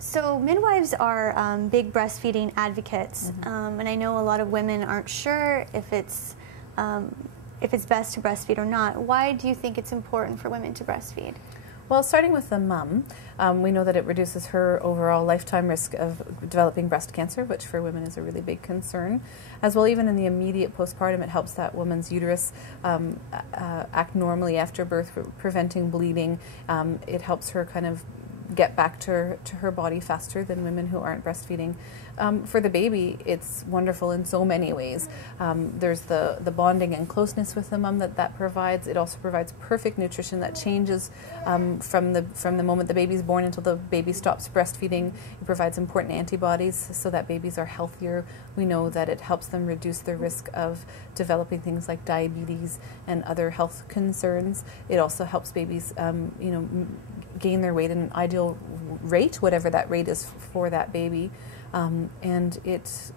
So midwives are big breastfeeding advocates, and I know a lot of women aren't sure if it's best to breastfeed or not. Why do you think it's important for women to breastfeed? Well, starting with the mum, we know that it reduces her overall lifetime risk of developing breast cancer, which for women is a really big concern. As well, even in the immediate postpartum, it helps that woman's uterus act normally after birth, preventing bleeding. It helps her kind of get back to her body faster than women who aren't breastfeeding. For the baby, it's wonderful in so many ways. There's the bonding and closeness with the mum that provides. It also provides perfect nutrition that changes from the moment the baby's born until the baby stops breastfeeding. It provides important antibodies so that babies are healthier. We know that it helps them reduce their risk of developing things like diabetes and other health concerns. It also helps babies, gain their weight in an ideal rate, whatever that rate is for that baby, and it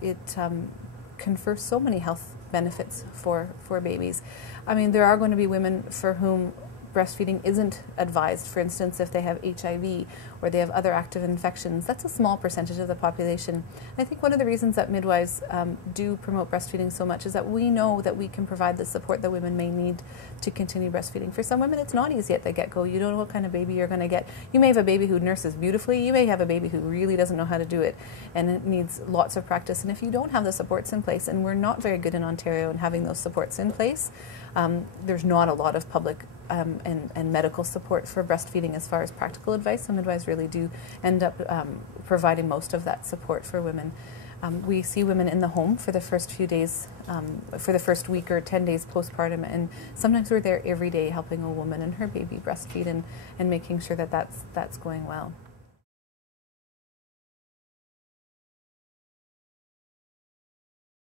confers so many health benefits for babies. I mean, there are going to be women for whom breastfeeding isn't advised. For instance, if they have HIV or they have other active infections, that's a small percentage of the population. And I think one of the reasons that midwives do promote breastfeeding so much is that we know that we can provide the support that women may need to continue breastfeeding. For some women, it's not easy at the get-go. You don't know what kind of baby you're going to get. You may have a baby who nurses beautifully. You may have a baby who really doesn't know how to do it, and it needs lots of practice. And if you don't have the supports in place, and we're not very good in Ontario in having those supports in place, there's not a lot of public and medical support for breastfeeding as far as practical advice, so midwives really do end up providing most of that support for women. We see women in the home for the first few days, for the first week or 10 days postpartum, and sometimes we're there every day helping a woman and her baby breastfeed and making sure that that's going well.